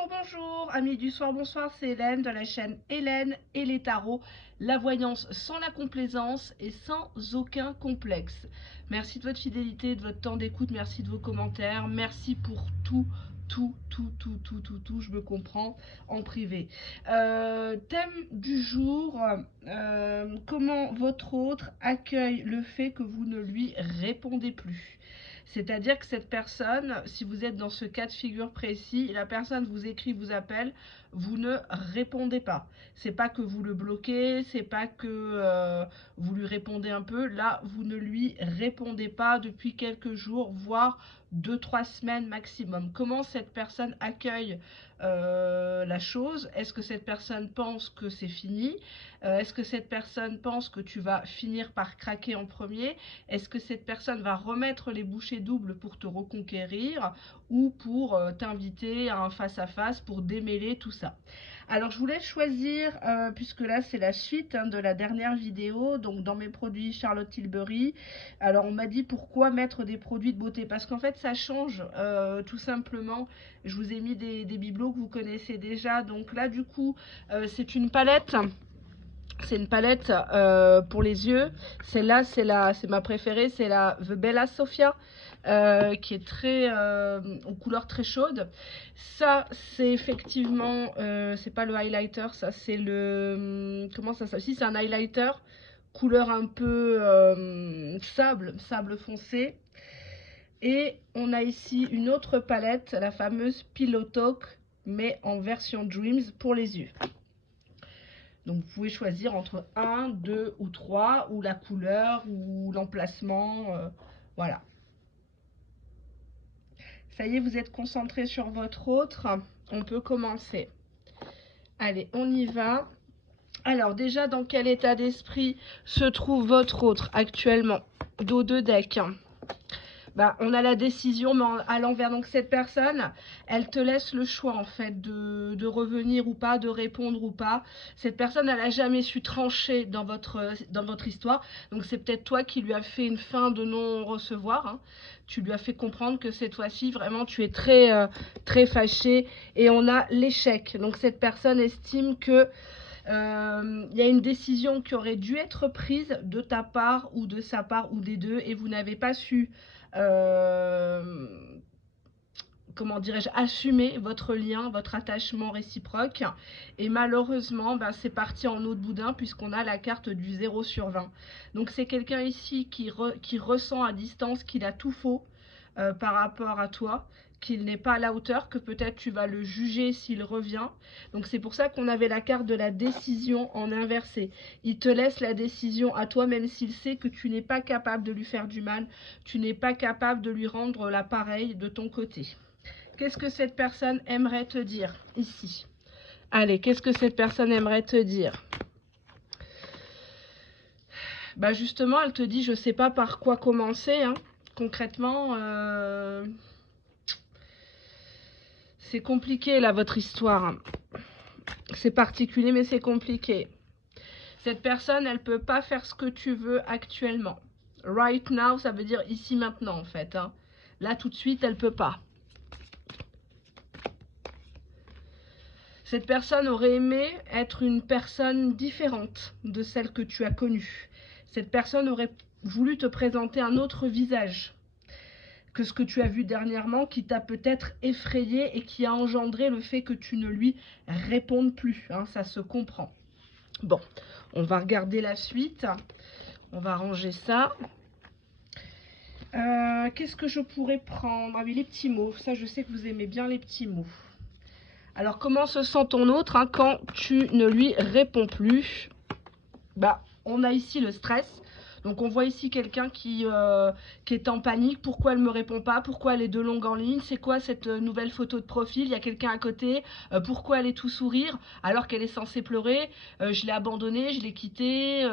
Bonjour, bonjour, amis du soir, bonsoir, c'est Hélène de la chaîne Hélène et les tarots, la voyance sans la complaisance et sans aucun complexe. Merci de votre fidélité, de votre temps d'écoute, merci de vos commentaires, merci pour tout, je me comprends en privé. Thème du jour, comment votre autre accueille le fait que vous ne lui répondez plus. C'est-à-dire que cette personne, si vous êtes dans ce cas de figure précis, la personne vous écrit, vous appelle, vous ne répondez pas. C'est pas que vous le bloquez, c'est pas que vous lui répondez un peu. Là, vous ne lui répondez pas depuis quelques jours, voire 2-3 semaines maximum. Comment cette personne accueille la chose? Est-ce que cette personne pense que c'est fini? Est-ce que cette personne pense que tu vas finir par craquer en premier? Est-ce que cette personne va remettre les bouchées doubles pour te reconquérir ou pour t'inviter à un face-à-face pour démêler tout ça? Alors je vous laisse choisir, puisque là c'est la suite de la dernière vidéo, donc dans mes produits Charlotte Tilbury. Alors on m'a dit pourquoi mettre des produits de beauté, parce qu'en fait ça change tout simplement. Je vous ai mis des bibelots que vous connaissez déjà, donc là du coup c'est une palette. C'est une palette pour les yeux. Celle-là, c'est ma préférée, c'est la The Bella Sofia, qui est très aux couleurs très chaudes. Ça, c'est effectivement, c'est pas le highlighter, ça c'est le, comment ça s'appelle? Si, c'est un highlighter, couleur un peu sable foncé. Et on a ici une autre palette, la fameuse Pillow Talk, mais en version Dreams pour les yeux. Donc vous pouvez choisir entre 1, 2 ou 3, ou la couleur, ou l'emplacement, voilà. Ça y est, vous êtes concentré sur votre autre, on peut commencer. Allez, on y va. Alors déjà, dans quel état d'esprit se trouve votre autre actuellement? Dos de deck. Bah, on a la décision mais à l'envers. Donc cette personne, elle te laisse le choix en fait de revenir ou pas, de répondre ou pas. Cette personne, elle n'a jamais su trancher dans votre histoire. Donc c'est peut-être toi qui lui as fait une fin de non-recevoir. Hein. Tu lui as fait comprendre que cette fois-ci, vraiment, tu es très fâché. Et on a l'échec. Donc cette personne estime que il y a une décision qui aurait dû être prise de ta part ou de sa part ou des deux et vous n'avez pas su comment dirais-je, assumer votre lien, votre attachement réciproque. Et malheureusement, ben, c'est parti en eau de boudin puisqu'on a la carte du 0 sur 20. Donc c'est quelqu'un ici qui ressent à distance qu'il a tout faux par rapport à toi, qu'il n'est pas à la hauteur, que peut-être tu vas le juger s'il revient. Donc c'est pour ça qu'on avait la carte de la décision en inversé. Il te laisse la décision à toi, même s'il sait que tu n'es pas capable de lui faire du mal, tu n'es pas capable de lui rendre l'appareil de ton côté. Qu'est-ce que cette personne aimerait te dire ici? Allez, qu'est-ce que cette personne aimerait te dire? Bah justement, elle te dit, je ne sais pas par quoi commencer. Hein. Concrètement, c'est compliqué là, votre histoire. C'est particulier, mais c'est compliqué. Cette personne, elle ne peut pas faire ce que tu veux actuellement. Right now, ça veut dire ici maintenant en fait. Hein. Là, tout de suite, elle ne peut pas. Cette personne aurait aimé être une personne différente de celle que tu as connue. Cette personne aurait voulu te présenter un autre visage que ce que tu as vu dernièrement, qui t'a peut-être effrayé et qui a engendré le fait que tu ne lui répondes plus. Hein, ça se comprend. Bon, on va regarder la suite. On va ranger ça. Qu'est-ce que je pourrais prendre? Ah oui, les petits mots. Ça, je sais que vous aimez bien les petits mots. Alors, comment se sent ton autre hein, quand tu ne lui réponds plus? Bah, on a ici le stress. Donc, on voit ici quelqu'un qui est en panique. Pourquoi elle ne me répond pas? Pourquoi elle est de longue en ligne? C'est quoi cette nouvelle photo de profil? Il y a quelqu'un à côté. Pourquoi elle est tout sourire alors qu'elle est censée pleurer? Je l'ai abandonnée, je l'ai quittée.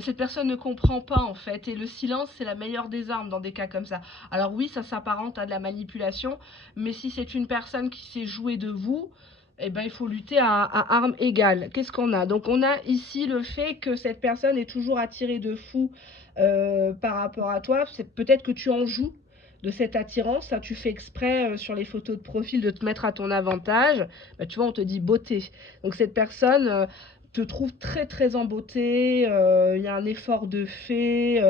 Cette personne ne comprend pas, en fait. Et le silence, c'est la meilleure des armes dans des cas comme ça. Alors oui, ça s'apparente à de la manipulation. Mais si c'est une personne qui sait jouer de vous, eh ben, il faut lutter à armes égales. Qu'est-ce qu'on a? Donc on a ici le fait que cette personne est toujours attirée de fou par rapport à toi. C'est peut-être que tu en joues. cette attirance. Ça, tu fais exprès sur les photos de profil de te mettre à ton avantage. Bah, tu vois, on te dit beauté. Donc cette personne te trouve très très en beauté, il y a un effort de fait,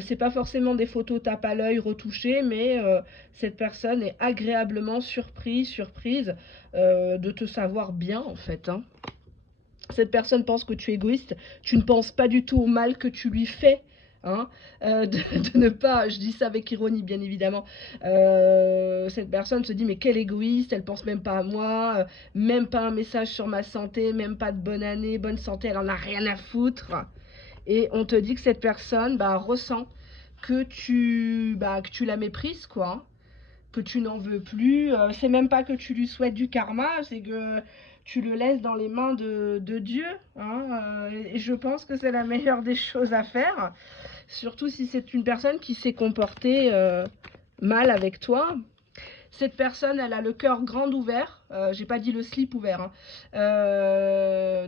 c'est pas forcément des photos tape à l'œil retouchées, mais cette personne est agréablement surprise de te savoir bien en fait, hein. Cette personne pense que tu es égoïste, tu ne penses pas du tout au mal que tu lui fais. Hein, de ne pas, je dis ça avec ironie bien évidemment, cette personne se dit mais quelle égoïste, elle pense même pas à moi, même pas un message sur ma santé, même pas de bonne année, bonne santé, elle en a rien à foutre. Et on te dit que cette personne ressent que que tu la méprises quoi, que tu n'en veux plus. C'est même pas que tu lui souhaites du karma, c'est que tu le laisses dans les mains de Dieu. Hein, et je pense que c'est la meilleure des choses à faire. Surtout si c'est une personne qui s'est comportée mal avec toi. Cette personne, elle a le cœur grand ouvert. J'ai pas dit le slip ouvert. Hein.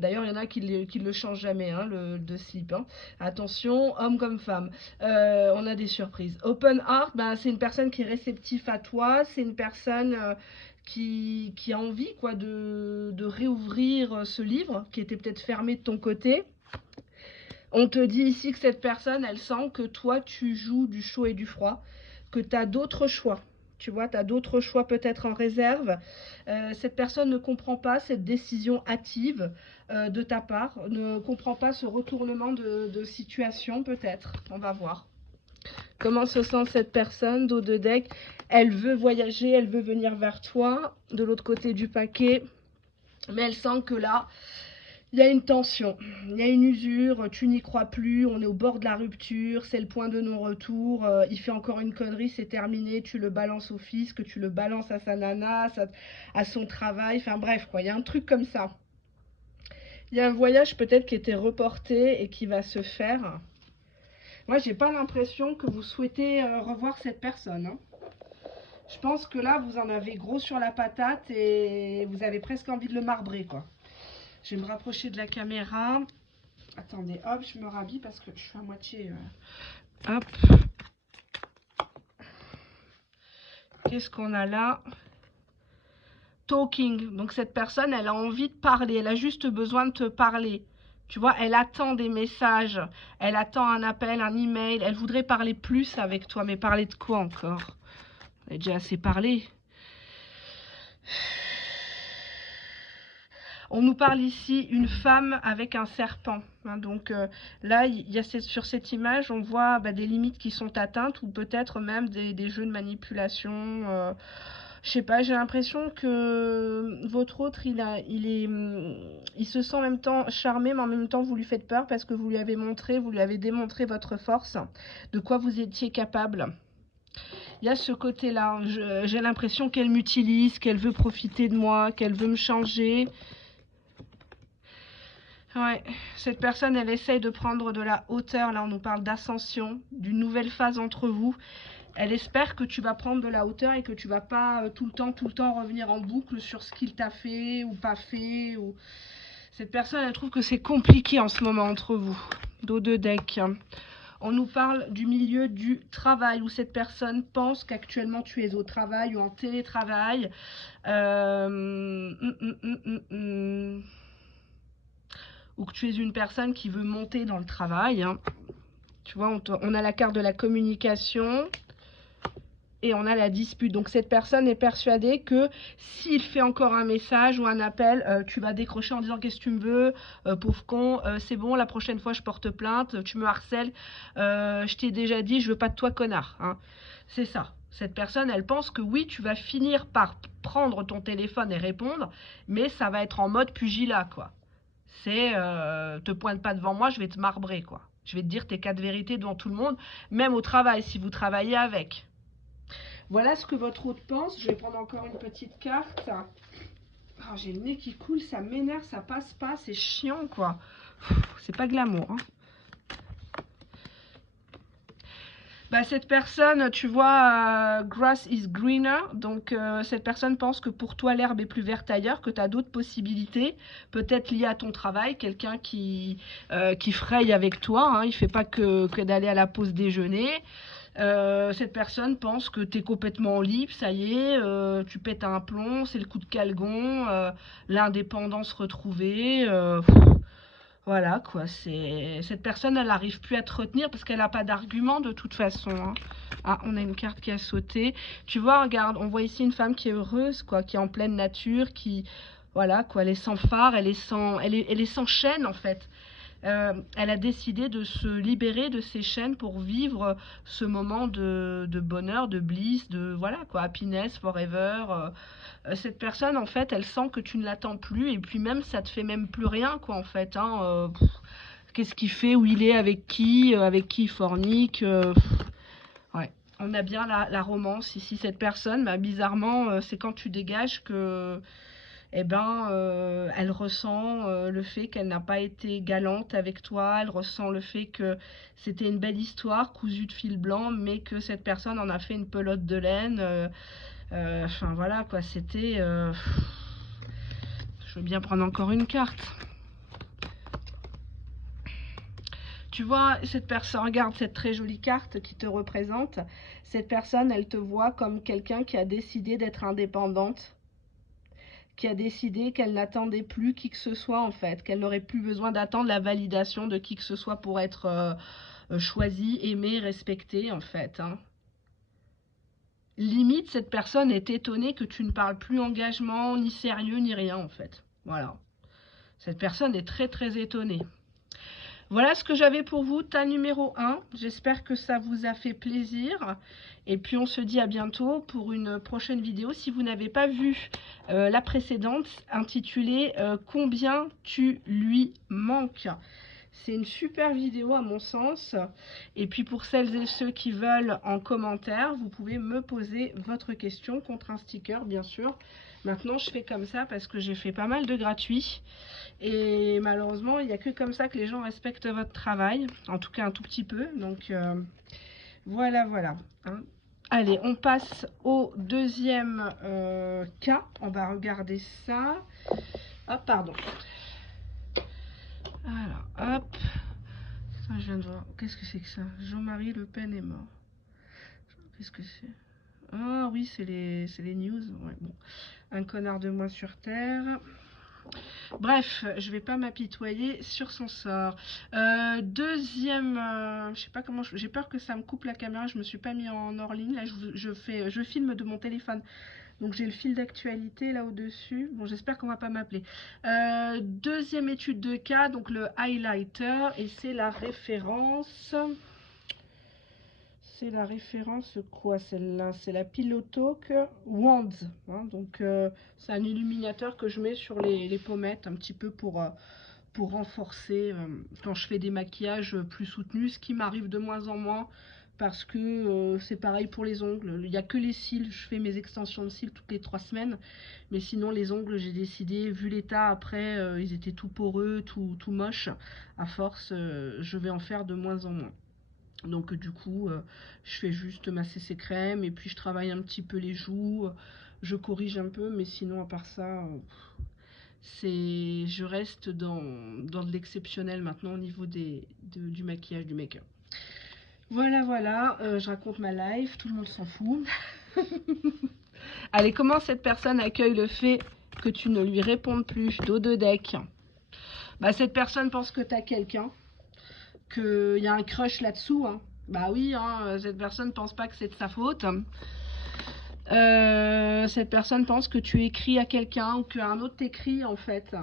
D'ailleurs, il y en a qui le changent jamais, hein, de slip. Hein. Attention, homme comme femme. On a des surprises. Open heart, c'est une personne qui est réceptive à toi. C'est une personne qui a envie quoi, de réouvrir ce livre qui était peut-être fermé de ton côté. On te dit ici que cette personne, elle sent que toi, tu joues du chaud et du froid, que tu as d'autres choix. Tu vois, tu as d'autres choix peut-être en réserve. Cette personne ne comprend pas cette décision hâtive de ta part, ne comprend pas ce retournement de situation peut-être. On va voir. Comment se sent cette personne, dos de deck? Elle veut voyager, elle veut venir vers toi, de l'autre côté du paquet. Mais elle sent que là, il y a une tension, il y a une usure, tu n'y crois plus, on est au bord de la rupture, c'est le point de non-retour, il fait encore une connerie, c'est terminé, tu le balances au fisc, tu le balances à sa nana, à son travail, enfin bref quoi, il y a un truc comme ça. Il y a un voyage peut-être qui était reporté et qui va se faire. Moi, j'ai pas l'impression que vous souhaitez revoir cette personne. Hein. Je pense que là, vous en avez gros sur la patate et vous avez presque envie de le marbrer quoi. Je vais me rapprocher de la caméra. Attendez, hop, je me rhabille parce que je suis à moitié... Hop. Qu'est-ce qu'on a là? Talking. Donc cette personne, elle a envie de parler. Elle a juste besoin de te parler. Tu vois, elle attend des messages. Elle attend un appel, un email. Elle voudrait parler plus avec toi. Mais parler de quoi encore? Elle a déjà assez parlé. On nous parle ici une femme avec un serpent. Hein, donc là, sur cette image, on voit des limites qui sont atteintes ou peut-être même des jeux de manipulation. Je sais pas, j'ai l'impression que votre autre, il se sent en même temps charmé, mais en même temps, vous lui faites peur parce que vous lui avez démontré votre force, de quoi vous étiez capable. Il y a ce côté-là. J'ai l'impression qu'elle m'utilise, qu'elle veut profiter de moi, qu'elle veut me changer. Ouais, cette personne, elle essaye de prendre de la hauteur. Là, on nous parle d'ascension, d'une nouvelle phase entre vous. Elle espère que tu vas prendre de la hauteur et que tu vas pas tout le temps revenir en boucle sur ce qu'il t'a fait ou pas fait. Ou... Cette personne, elle trouve que c'est compliqué en ce moment entre vous. Dos de deck. On nous parle du milieu du travail où cette personne pense qu'actuellement tu es au travail ou en télétravail. Ou que tu es une personne qui veut monter dans le travail. Hein. Tu vois, on a la carte de la communication et on a la dispute. Donc cette personne est persuadée que s'il fait encore un message ou un appel, tu vas décrocher en disant qu'est-ce que tu me veux, pauvre con, c'est bon, la prochaine fois je porte plainte, tu me harcèles, je t'ai déjà dit, je veux pas de toi connard. Hein. C'est ça. Cette personne, elle pense que oui, tu vas finir par prendre ton téléphone et répondre, mais ça va être en mode pugilat, quoi. C'est te pointe pas devant moi, je vais te marbrer quoi. Je vais te dire tes 4 vérités devant tout le monde, même au travail si vous travaillez avec. Voilà ce que votre hôte pense. Je vais prendre encore une petite carte. Oh, j'ai le nez qui coule, ça m'énerve, ça passe pas, c'est chiant quoi. C'est pas glamour. Hein. Cette personne, tu vois, grass is greener. Donc, cette personne pense que pour toi, l'herbe est plus verte ailleurs, que tu as d'autres possibilités, peut-être liées à ton travail, quelqu'un qui fraye avec toi. Hein, il ne fait pas que d'aller à la pause déjeuner. Cette personne pense que tu es complètement libre, ça y est, tu pètes un plomb, c'est le coup de Calgon, l'indépendance retrouvée. Voilà quoi, cette personne, elle n'arrive plus à te retenir parce qu'elle n'a pas d'argument de toute façon, hein. Ah, on a une carte qui a sauté. Tu vois, regarde, on voit ici une femme qui est heureuse, quoi, qui est en pleine nature, qui, voilà, quoi, elle est sans phare, elle est sans chaîne en fait. Elle a décidé de se libérer de ses chaînes pour vivre ce moment de bonheur, de bliss, de voilà quoi, happiness forever. Cette personne en fait, elle sent que tu ne l'attends plus et puis même ça te fait même plus rien quoi en fait. Hein, qu'est-ce qu'il fait, où il est, avec qui il fornique. Ouais. On a bien la romance ici. Cette personne, bah, bizarrement, c'est quand tu dégages que eh ben, elle ressent le fait qu'elle n'a pas été galante avec toi, elle ressent le fait que c'était une belle histoire cousue de fil blanc, mais que cette personne en a fait une pelote de laine. Enfin voilà quoi, c'était... Je veux bien prendre encore une carte. Tu vois, cette personne, regarde cette très jolie carte qui te représente. Cette personne, elle te voit comme quelqu'un qui a décidé d'être indépendante, qui a décidé qu'elle n'attendait plus qui que ce soit en fait, qu'elle n'aurait plus besoin d'attendre la validation de qui que ce soit pour être choisie, aimée, respectée en fait. Hein. Limite, cette personne est étonnée que tu ne parles plus engagement, ni sérieux, ni rien en fait. Voilà. Cette personne est très très étonnée. Voilà ce que j'avais pour vous, tas numéro 1. J'espère que ça vous a fait plaisir. Et puis on se dit à bientôt pour une prochaine vidéo. Si vous n'avez pas vu la précédente, intitulée Combien tu lui manques. C'est une super vidéo à mon sens. Et puis pour celles et ceux qui veulent en commentaire, vous pouvez me poser votre question contre un sticker bien sûr. Maintenant je fais comme ça parce que j'ai fait pas mal de gratuits. Et malheureusement, il n'y a que comme ça que les gens respectent votre travail, en tout cas un tout petit peu. Donc voilà, voilà. Hein. Allez, on passe au deuxième cas. On va regarder ça. Hop, pardon. Alors, hop. Attends, je viens de voir. Qu'est-ce que c'est que ça? Jean-Marie Le Pen est mort. Qu'est-ce que c'est? Ah oui, c'est les news. Ouais, bon. Un connard de moins sur Terre. Bref, je vais pas m'apitoyer sur son sort. Deuxième, je sais pas comment, j'ai peur que ça me coupe la caméra, je me suis pas mis en hors ligne. Là, je filme de mon téléphone. Donc j'ai le fil d'actualité là au-dessus. Bon, j'espère qu'on va pas m'appeler. Deuxième étude de cas, donc le highlighter, et c'est la référence. C'est la référence quoi celle-là? C'est la Pilotalk Wands. Hein, donc c'est un illuminateur que je mets sur les pommettes un petit peu pour renforcer quand je fais des maquillages plus soutenus, ce qui m'arrive de moins en moins parce que c'est pareil pour les ongles. Il n'y a que les cils, je fais mes extensions de cils toutes les 3 semaines, mais sinon les ongles j'ai décidé, vu l'état après, ils étaient tout poreux, tout moches, à force je vais en faire de moins en moins. Donc du coup, je fais juste ma CC crème et puis je travaille un petit peu les joues, je corrige un peu, mais sinon à part ça, je reste dans de l'exceptionnel maintenant au niveau du maquillage, du make-up. Voilà, voilà, je raconte ma life, tout le monde s'en fout. Allez, comment cette personne accueille le fait que tu ne lui répondes plus? Dos de deck. Bah, cette personne pense que tu as quelqu'un, qu'il y a un crush là-dessous. Hein. Bah oui, hein, cette personne pense pas que c'est de sa faute. Cette personne pense que tu écris à quelqu'un ou qu'un autre t'écrit en fait.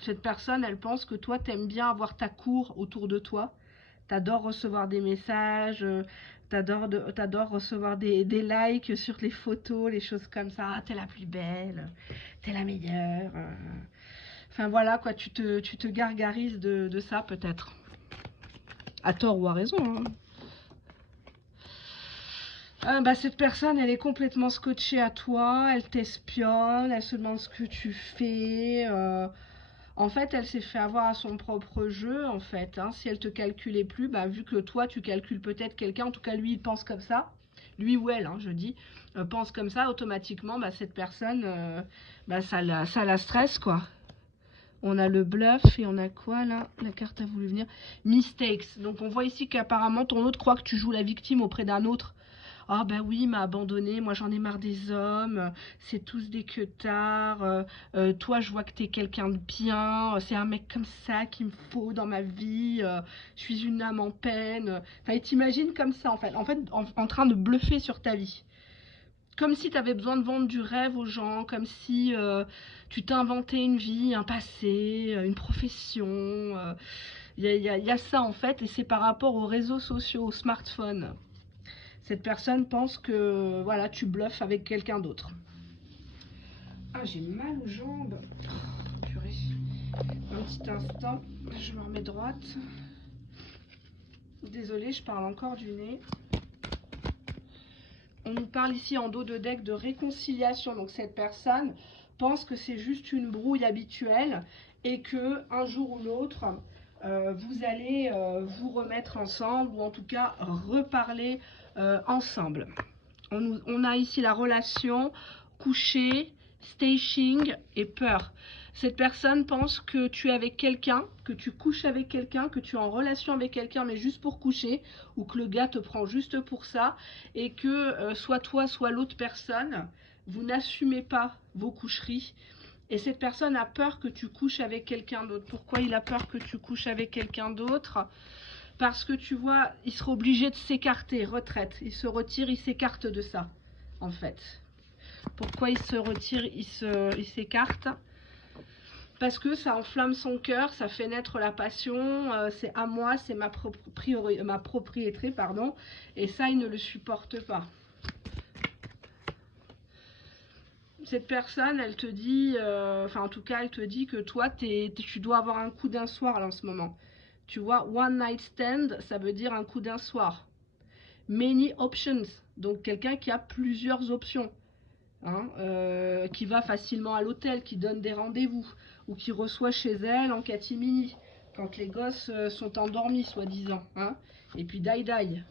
Cette personne, elle pense que toi, t'aimes bien avoir ta cour autour de toi. T'adores recevoir des messages, t'adores recevoir des likes sur les photos, les choses comme ça. Ah, t'es la plus belle, t'es la meilleure. Enfin voilà, quoi, tu te gargarises de ça peut-être. À tort ou à raison. Hein. Bah, cette personne, elle est complètement scotchée à toi, elle t'espionne, elle se demande ce que tu fais. En fait, elle s'est fait avoir à son propre jeu, en fait. Hein. Si elle te calculait plus, bah, vu que toi, tu calcules peut-être quelqu'un, en tout cas, lui, il pense comme ça. Lui ou elle, hein, je dis, pense comme ça, automatiquement, bah, cette personne, bah, ça la stresse, quoi. On a le bluff et on a quoi là? La carte a voulu venir. Mistakes. Donc on voit ici qu'apparemment ton autre croit que tu joues la victime auprès d'un autre. Ah ben oui, il m'a abandonné, moi j'en ai marre des hommes, c'est tous des queutards, toi je vois que t'es quelqu'un de bien, c'est un mec comme ça qu'il me faut dans ma vie, je suis une âme en peine. Enfin, il t'imagine comme ça en train de bluffer sur ta vie. Comme si tu avais besoin de vendre du rêve aux gens, comme si tu t'inventais une vie, un passé, une profession. Y a ça en fait, et c'est par rapport aux réseaux sociaux, aux smartphones. Cette personne pense que voilà, tu bluffes avec quelqu'un d'autre. Ah, j'ai mal aux jambes. Oh, purée. Un petit instant, je me remets droite. Désolée, je parle encore du nez. On nous parle ici en dos de deck de réconciliation. Donc cette personne pense que c'est juste une brouille habituelle et que un jour ou l'autre, vous allez vous remettre ensemble ou en tout cas reparler ensemble. On a ici la relation coucher, staging et peur. Cette personne pense que tu es avec quelqu'un, que tu couches avec quelqu'un, que tu es en relation avec quelqu'un mais juste pour coucher, ou que le gars te prend juste pour ça, et que soit toi, soit l'autre personne, vous n'assumez pas vos coucheries. Et cette personne a peur que tu couches avec quelqu'un d'autre. Pourquoi il a peur que tu couches avec quelqu'un d'autre? Parce que tu vois, il sera obligé de s'écarter, retraite. Il se retire, il s'écarte de ça, en fait. Pourquoi il se retire, il s'écarte? Parce que ça enflamme son cœur, ça fait naître la passion, c'est à moi, c'est ma propriété, pardon, et ça, il ne le supporte pas. Cette personne, elle te dit, enfin en tout cas, elle te dit que toi, tu dois avoir un coup d'un soir là, en ce moment. Tu vois, one night stand, ça veut dire un coup d'un soir. Many options, donc quelqu'un qui a plusieurs options. Hein, qui va facilement à l'hôtel, qui donne des rendez-vous, ou qui reçoit chez elle en catimini, quand les gosses sont endormis, soi-disant. Hein. Et puis die.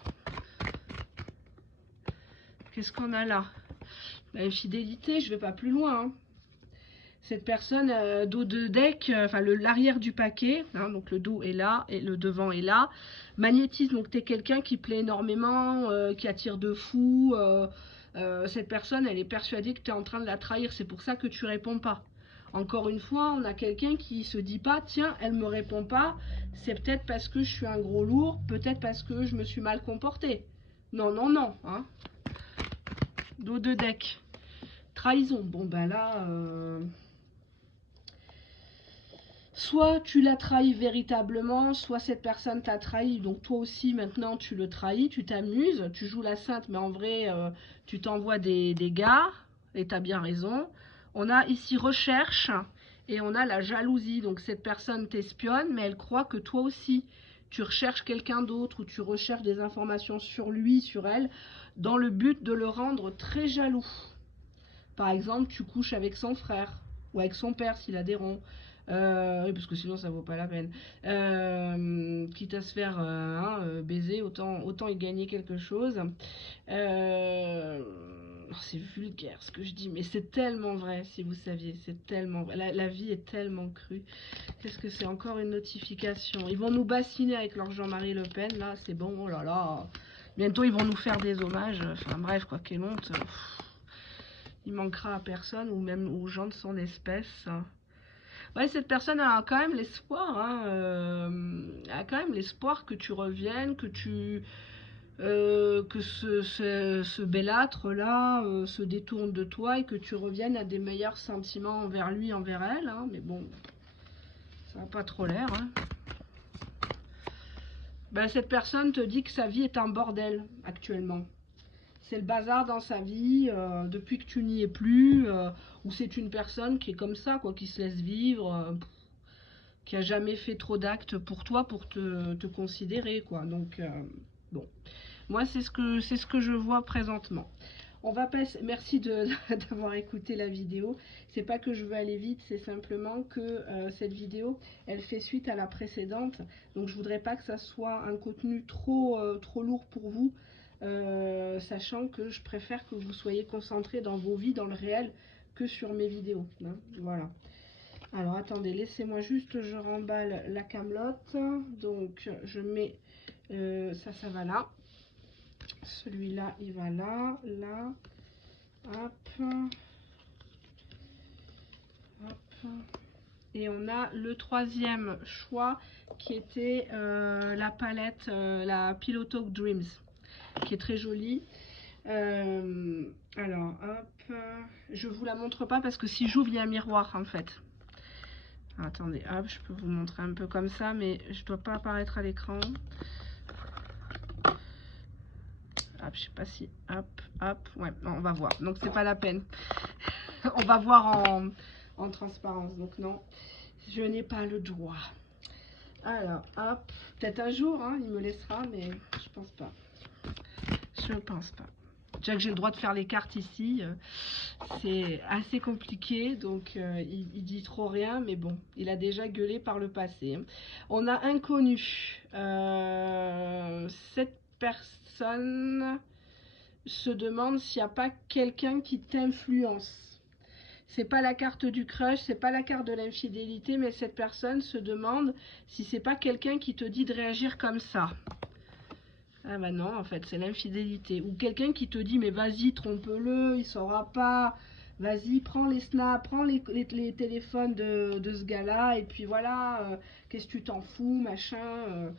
Qu'est-ce qu'on a là? La fidélité, je vais pas plus loin. Hein. Cette personne, dos de deck, enfin l'arrière du paquet, hein, donc le dos est là et le devant est là. Magnétisme, donc tu es quelqu'un qui plaît énormément, qui attire de fou. Cette personne, elle est persuadée que tu es en train de la trahir, c'est pour ça que tu réponds pas. Encore une fois, on a quelqu'un qui se dit pas, tiens, elle me répond pas, c'est peut-être parce que je suis un gros lourd, peut-être parce que je me suis mal comporté. Non, non, non. Hein. Dos de deck. Trahison, bon ben là... soit tu l'as trahi véritablement, soit cette personne t'a trahi, donc toi aussi maintenant tu le trahis, tu t'amuses, tu joues la sainte, mais en vrai tu t'envoies des gars, et t'as bien raison. On a ici recherche, et on a la jalousie, donc cette personne t'espionne, mais elle croit que toi aussi tu recherches quelqu'un d'autre, ou tu recherches des informations sur lui, sur elle, dans le but de le rendre très jaloux. Par exemple, tu couches avec son frère, ou avec son père s'il a des ronds. Oui, parce que sinon ça vaut pas la peine. Quitte à se faire baiser, autant y gagner quelque chose. C'est vulgaire ce que je dis, mais c'est tellement vrai, si vous saviez, c'est tellement vrai. La vie est tellement crue. Qu'est-ce que c'est? Encore une notification. Ils vont nous bassiner avec leur Jean-Marie Le Pen, là, c'est bon, oh là là. Bientôt ils vont nous faire des hommages, enfin bref, quoi, quelle honte. Il manquera à personne, ou même aux gens de son espèce. Ouais, cette personne a quand même l'espoir, hein, a quand même l'espoir que tu reviennes, que ce bellâtre là se détourne de toi, et que tu reviennes à des meilleurs sentiments envers lui, envers elle. Hein, mais bon, ça n'a pas trop l'air. Hein. Ben, cette personne te dit que sa vie est un bordel actuellement. C'est le bazar dans sa vie depuis que tu n'y es plus, ou c'est une personne qui est comme ça, quoi, qui se laisse vivre, qui a jamais fait trop d'actes pour toi, pour te considérer, quoi. Donc bon, moi c'est ce que je vois présentement. On va passer. Merci d'avoir écouté la vidéo. C'est pas que je veux aller vite, c'est simplement que cette vidéo, elle fait suite à la précédente. Donc je voudrais pas que ça soit un contenu trop lourd pour vous. Sachant que je préfère que vous soyez concentrés dans vos vies, dans le réel, que sur mes vidéos. Hein, voilà. Alors attendez, laissez-moi juste, je remballe la camelote. Donc je mets ça va là. Celui-là, il va là, là. Hop. Hop. Et on a le troisième choix qui était la palette, la Pillow Talk Dreams, qui est très jolie. Alors, hop, je vous la montre pas parce que si j'ouvre, il y a un miroir en fait. Attendez, hop, je peux vous montrer un peu comme ça, mais je dois pas apparaître à l'écran. Hop, je sais pas si, hop, ouais, on va voir. Donc c'est pas la peine. On va voir en transparence. Donc non, je n'ai pas le droit. Alors, hop, peut-être un jour, hein, il me laissera, mais je pense pas. Je pense pas. Déjà que j'ai le droit de faire les cartes ici, c'est assez compliqué, donc il dit trop rien, mais bon, il a déjà gueulé par le passé. On a inconnu. Cette personne se demande s'il n'y a pas quelqu'un qui t'influence. C'est pas la carte du crush, c'est pas la carte de l'infidélité, mais cette personne se demande si c'est pas quelqu'un qui te dit de réagir comme ça. Ah bah non, en fait, c'est l'infidélité. Ou quelqu'un qui te dit, mais vas-y, trompe-le, il saura pas. Vas-y, prends les snaps, prends les téléphones de ce gars-là, et puis voilà, qu'est-ce que tu t'en fous, machin.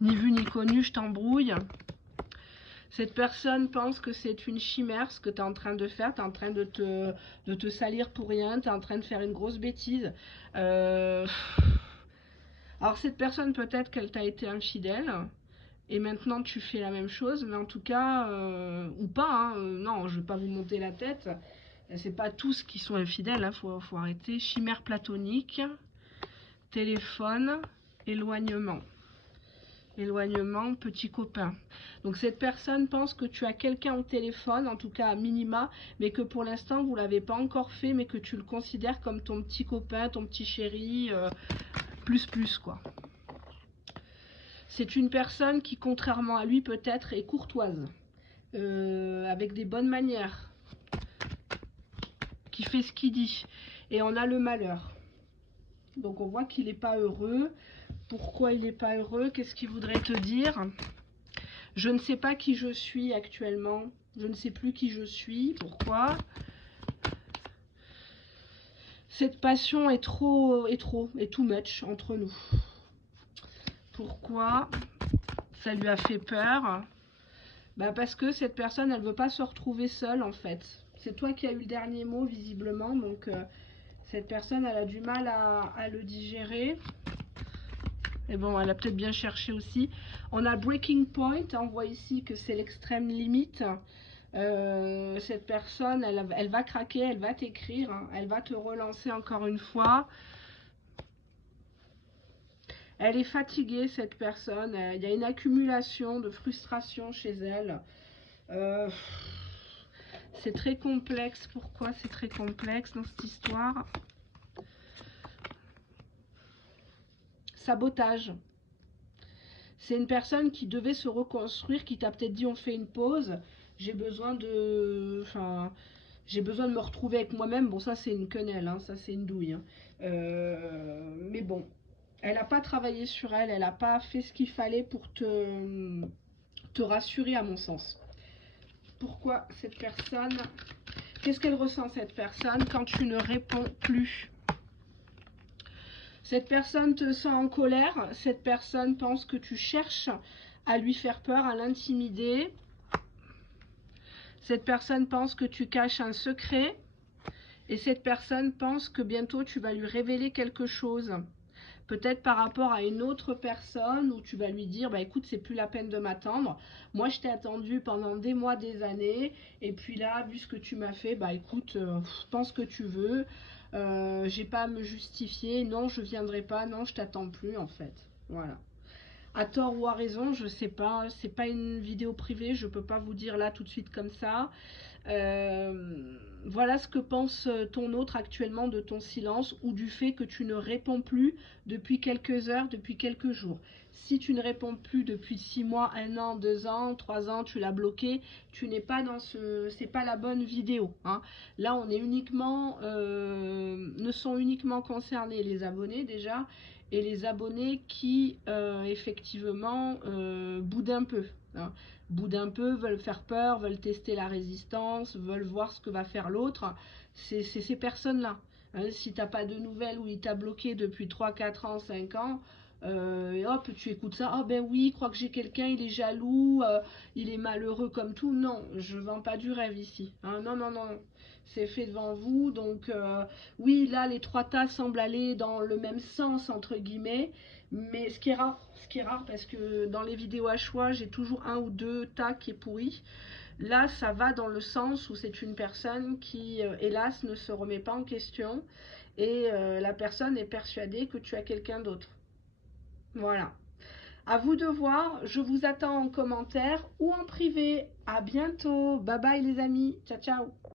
Ni vu ni connu, je t'embrouille. Cette personne pense que c'est une chimère ce que tu es en train de faire, tu es en train de te salir pour rien, tu es en train de faire une grosse bêtise. Alors cette personne, peut-être qu'elle t'a été infidèle, et maintenant tu fais la même chose, mais en tout cas, ou pas, hein, non, je ne vais pas vous monter la tête, c'est pas tous qui sont infidèles, hein, faut arrêter. Chimère platonique, téléphone, éloignement. Éloignement, petit copain. Donc cette personne pense que tu as quelqu'un au téléphone, en tout cas à minima, mais que pour l'instant vous ne l'avez pas encore fait, mais que tu le considères comme ton petit copain, ton petit chéri, plus quoi. C'est une personne qui, contrairement à lui peut-être, est courtoise, avec des bonnes manières, qui fait ce qu'il dit. Et on a le malheur. Donc on voit qu'il n'est pas heureux. Pourquoi il n'est pas heureux? Qu'est-ce qu'il voudrait te dire? Je ne sais pas qui je suis actuellement. Je ne sais plus qui je suis. Pourquoi? Cette passion est too much entre nous. Pourquoi? Ça lui a fait peur. Bah parce que cette personne, elle veut pas se retrouver seule en fait. C'est toi qui as eu le dernier mot visiblement. Donc cette personne, elle a du mal à le digérer. Et bon, elle a peut-être bien cherché aussi. On a breaking point. On voit ici que c'est l'extrême limite. Cette personne, elle va craquer, elle va t'écrire, hein, elle va te relancer encore une fois. Elle est fatiguée, cette personne. Il y a une accumulation de frustration chez elle. C'est très complexe. Pourquoi c'est très complexe dans cette histoire? Sabotage. C'est une personne qui devait se reconstruire, qui t'a peut-être dit on fait une pause. J'ai besoin de... Enfin, j'ai besoin de me retrouver avec moi-même. Bon, ça c'est une quenelle, hein, ça c'est une douille. Hein. Mais bon, elle n'a pas travaillé sur elle, elle n'a pas fait ce qu'il fallait pour te rassurer à mon sens. Pourquoi cette personne... Qu'est-ce qu'elle ressent cette personne quand tu ne réponds plus? Cette personne te sent en colère, cette personne pense que tu cherches à lui faire peur, à l'intimider. Cette personne pense que tu caches un secret. Et cette personne pense que bientôt tu vas lui révéler quelque chose. Peut-être par rapport à une autre personne où tu vas lui dire, bah écoute, c'est plus la peine de m'attendre. Moi, je t'ai attendu pendant des mois, des années. Et puis là, vu ce que tu m'as fait, bah écoute, pense que tu veux. J'ai pas à me justifier. Non, je viendrai pas. Non, je t'attends plus en fait. Voilà. À tort ou à raison, je sais pas. C'est pas une vidéo privée. Je peux pas vous dire là tout de suite comme ça. Voilà ce que pense ton autre actuellement de ton silence ou du fait que tu ne réponds plus depuis quelques heures, depuis quelques jours. Si tu ne réponds plus depuis 6 mois, 1 an, 2 ans, 3 ans, tu l'as bloqué, tu n'es pas dans ce... C'est pas la bonne vidéo, hein. Là, on est uniquement... ne sont uniquement concernés les abonnés déjà, et les abonnés qui, effectivement, boudent un peu, hein. Boudent un peu, veulent faire peur, veulent tester la résistance, veulent voir ce que va faire l'autre. C'est ces personnes-là. Hein, si tu n'as pas de nouvelles ou il t'a bloqué depuis 3, 4 ans, 5 ans, et hop, tu écoutes ça, oh ben oui, il croit que j'ai quelqu'un, il est jaloux, il est malheureux comme tout. Non, je vends pas du rêve ici. Hein, non, non, non, c'est fait devant vous. Donc, oui, là, les trois tas semblent aller dans le même sens, entre guillemets, mais ce qui est rare parce que dans les vidéos à choix, j'ai toujours un ou deux tas qui est pourri. Là, ça va dans le sens où c'est une personne qui, hélas, ne se remet pas en question et la personne est persuadée que tu as quelqu'un d'autre. Voilà. À vous de voir. Je vous attends en commentaire ou en privé. À bientôt. Bye bye les amis. Ciao, ciao.